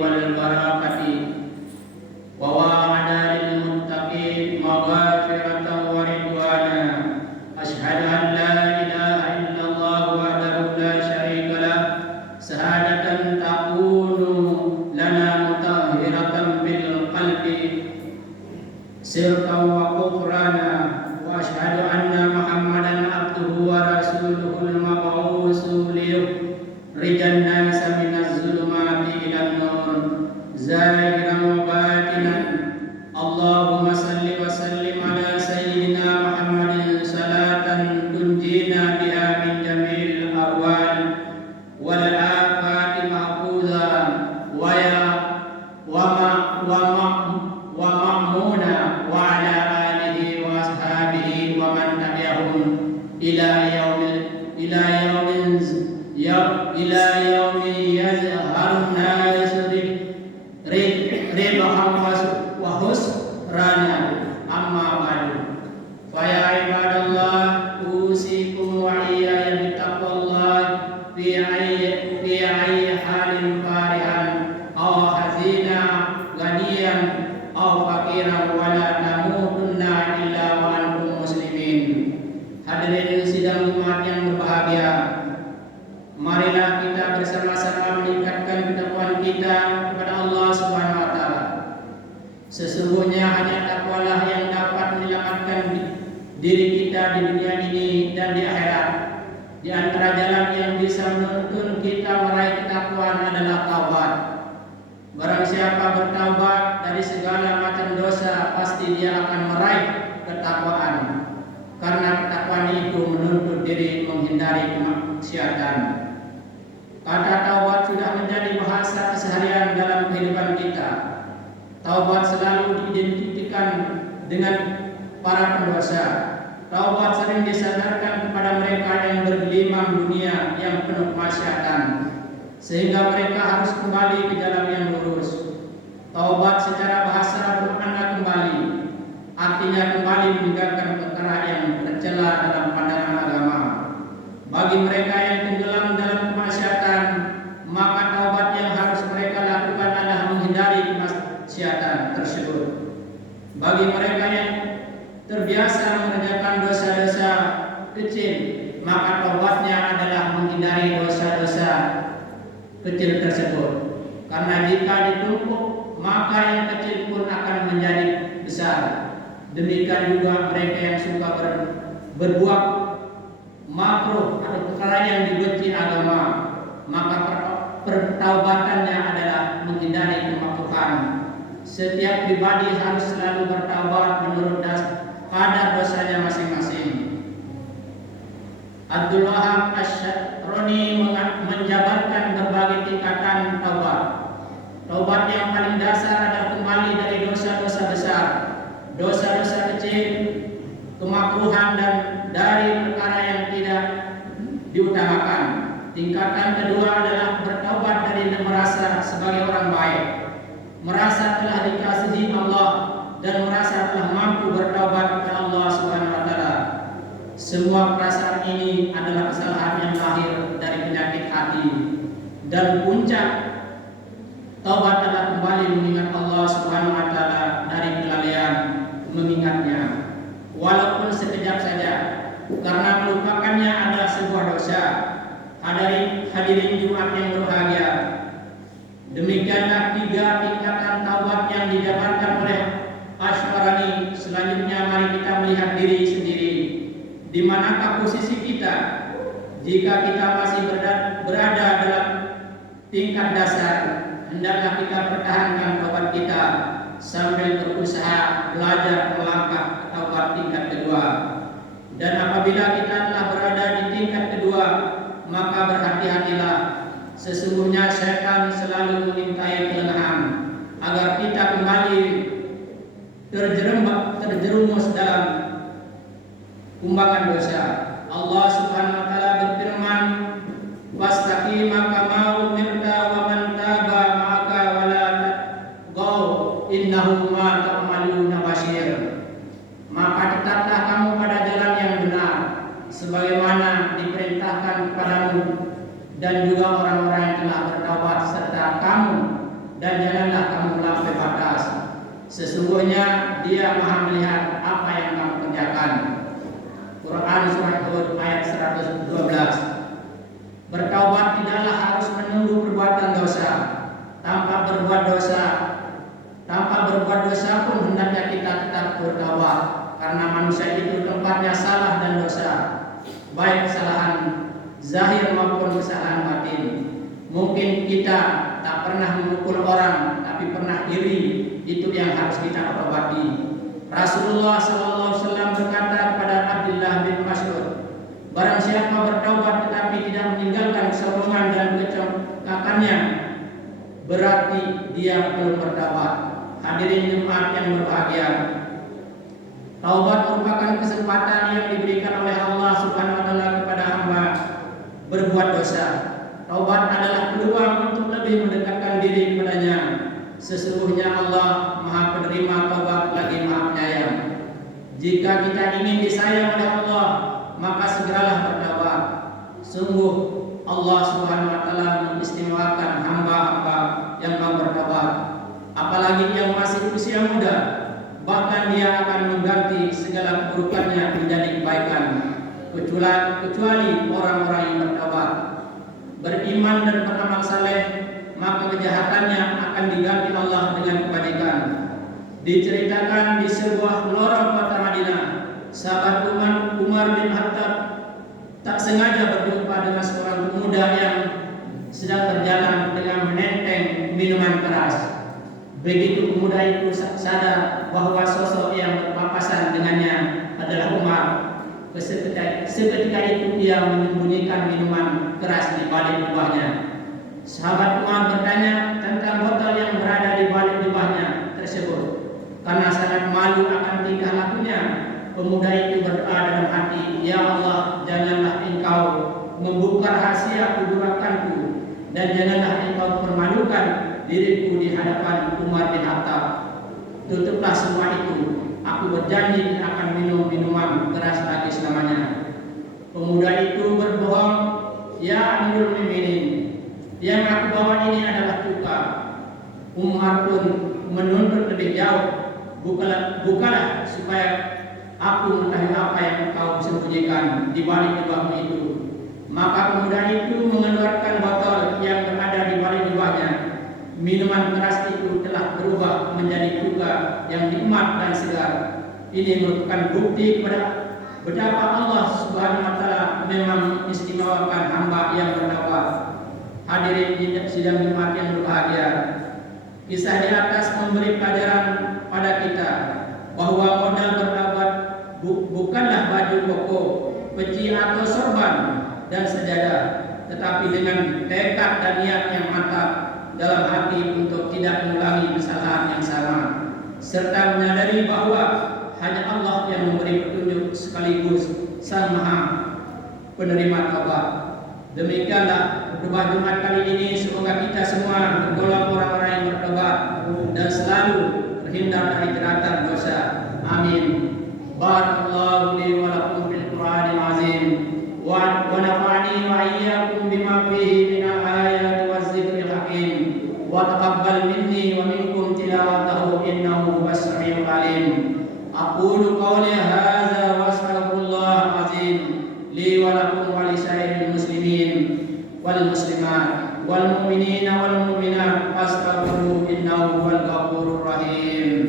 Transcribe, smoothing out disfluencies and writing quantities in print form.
والبركة ووعد للمتقين مغفرة ورضوانا. أشهد أن لا إله إلا الله وحده لا شريك له شهادة تكون لنا مطهرة بالقلب شركا وكفرانا. وأشهد أن محمدا عبده ورسوله المبعوث ليخرج الناس من الظلمات إلى النور ظاهرا وباطنا. اللهم صل وسلم على سيدنا محمد صلاة تنجينا بها من جميع الأهوال والآفات محفوظا ومأمونا وعلى آله وأصحابه ومن تبعهم إلى يوم يظهر الناس ربحا وخسرانا. أما بعد فيا عباد الله أوصيكم وإياي بتقوى الله في أي حال فارحا أو حزينا غنيا أو فقيرا ولا تموتن إلا وأنتم مسلمين. Hadirin sidang Jumat yang berbahagia, marilah kita bersama-sama meningkatkan ketakwaan kita kepada Allah Subhanahu wa taala. Sesungguhnya hanya takwalah yang dapat menyelamatkan diri kita di dunia ini dan di akhirat. Di antara jalan yang bisa menuntun kita meraih ketakwaan adalah taubat. Barang siapa bertaubat dari segala macam dosa, pasti dia akan meraih ketakwaan. Karena ketakwaan itu menuntut diri menghindari kemaksiatan. Kata taubat sudah menjadi bahasa keseharian dalam kehidupan kita. Taubat selalu diidentikan dengan para pendosa. Taubat sering disandarkan kepada mereka yang bergelimang dunia yang penuh kemaksiatan, sehingga mereka harus kembali ke jalan yang lurus. Taubat secara bahasa bermakna kembali, artinya kembali meninggalkan perkara yang tercela dalam pandangan agama. Bagi mereka yang tenggelam dalam kemaksiatan, maka taubat yang harus mereka lakukan adalah menghindari kemaksiatan tersebut. Bagi mereka yang terbiasa mengerjakan dosa-dosa kecil, maka taubatnya adalah menghindari dosa-dosa kecil tersebut. Karena jika ditumpuk, maka yang kecil pun akan menjadi besar. Demikian juga mereka yang suka berbuat makruh atau perkara yang dibenci agama, maka pertaubatannya adalah menghindari kemakruhan. Setiap pribadi harus selalu bertaubat menurut pada dosanya masing-masing. Abdul Wahab Asy-Syaroni menjabarkan berbagai tingkatan taubat. Taubat yang paling dasar adalah kembali dari dosa-dosa besar, dosa-dosa kecil, kemakruhan, dan dari perkara yang tidak diutamakan. Tingkatan kedua adalah bertaubat dari merasa sebagai orang baik, merasa telah dikasihi Allah, dan merasa telah mampu bertaubat kepada Allah Subhanahu wa taala. Semua perasaan ini adalah kesalahan yang lahir dari penyakit hati, dan puncak taubat adalah kembali mengingat Allah Subhanahu wa taala dari kelalaian mengingatnya, walaupun sekejap saja, karena melupakannya adalah sebuah dosa. Hadirin Jumat yang berbahagia, demikianlah 3 tingkatan taubat yang dijabarkan oleh Asy-Syaroni. Selanjutnya mari kita melihat diri sendiri. Di manakah posisi kita? Jika kita masih berada dalam tingkat dasar, hendaklah kita pertahankan taubat kita sambil berusaha belajar melangkah ke taubat tingkat kedua. Dan apabila kita telah berada di tingkat kedua, maka berhati-hatilah. Sesungguhnya syaitan selalu mengintai kelengahan agar kita kembali terjerumus dalam kumbangan dosa. Allah Subhanahu wa taala berfirman, "Wastaqim kama umirta wa man taba ma'aka wa la taghaw innahu ma ta'maluna basir." Maka tetaplah kamu pada jalan yang benar sebagaimana diperintahkan kepadamu, dan juga orang-orang yang telah bertaubat serta kamu, melihat apa yang kamu kerjakan. Quran Surat Hud ayat 112. Bertaubat tidaklah harus menunggu perbuatan dosa. Tanpa berbuat dosa pun hendaknya kita tetap bertaubat, karena manusia itu tempatnya salah dan dosa, baik kesalahan zahir maupun kesalahan batin. Mungkin kita tak pernah memukul orang, tapi pernah iri. Itu yang harus kita obati. Rasulullah SAW berkata kepada Abdullah bin Mas'ud, barang siapa bertaubat tetapi tidak meninggalkan kesombongan dan kecongkakannya, berarti dia belum bertaubat. Hadirin Jumat yang berbahagia, taubat merupakan kesempatan yang diberikan oleh Allah Subhanahu wa taala kepada hamba berbuat dosa. Taubat adalah peluang untuk lebih mendekatkan diri kepadanya. Sesungguhnya Allah Maha Penerima taubat lagi Maha Penyayang. Jika kita ingin disayang oleh Allah, maka segeralah bertaubat. Sungguh Allah Subhanahu wa taala mengistimewakan hamba-hamba yang mau bertaubat, apalagi yang masih usia muda. Bahkan dia akan mengganti segala keburukannya menjadi kebaikan, kecuali orang-orang yang bertaubat, beriman dan beramal saleh, maka kejahatannya akan diganti Allah dengan kebajikan. Diceritakan di sebuah lorong kota Madinah, sahabat Umar bin Khattab tak sengaja berjumpa dengan seorang pemuda yang sedang berjalan dengan menenteng minuman keras. Begitu pemuda itu sadar bahwa sosok yang berpapasan dengannya adalah Umar, seketika itu dia menyembunyikan minuman keras di balik jubahnya. Sahabat Umar bertanya tentang botol yang berada di balik jubahnya tersebut. Karena sangat malu akan tingkah lakunya, pemuda itu berdoa dalam hati, ya Allah, janganlah Engkau membuka rahasia keburakanku, dan janganlah Engkau permalukan diriku di hadapan Umar bin Khattab. Tutuplah semua itu, aku berjanji tidak akan minum minuman keras lagi selamanya. Pemuda itu berbohong, ya Amirul Mukminin, yang aku bawa ini adalah cuka. Umar pun menuntut lebih jauh, bukalah supaya aku mengetahui apa yang engkau sembunyikan di balik jubahmu itu. Maka pemuda itu mengeluarkan botol yang berada di balik jubahnya. Minuman keras itu telah berubah menjadi cuka yang nikmat dan segar. Ini merupakan bukti kepada betapa Allah Subhanahu wa taala memang istimewakan hamba yang bertaubat. Hadirin sidang Jumat yang berbahagia, kisah di atas memberi pelajaran pada kita bahwa modal bertaubat bukanlah baju koko, peci atau sorban dan sajadah, tetapi dengan tekad dan niat yang mantap dalam hati untuk tidak mengulangi kesalahan yang sama, serta menyadari bahwa hanya Allah yang memberi petunjuk sekaligus Sang Maha Penerima taubat. Demikianlah khutbah Jumat kali ini. Semoga kita semua tergolong orang-orang yang bertobat dan selalu terhindar dari jeratan dosa. Amin. Barakallahu li wa lakum fil Qur'anil azim wa nafa'ani wa iyyakum bima fihi min al-ayati waz-zikril hakim wa taqabbal minni wa minkum tilawatahu innahu huwas samiul alim. Aqulu qawli hadza wa astaghfirullahal azim li wa lakum wa li sairil muslimin wal muslimat wal mu'minina wal mu'minat fastaghfiruhu innahu huwal ghafurur rahim.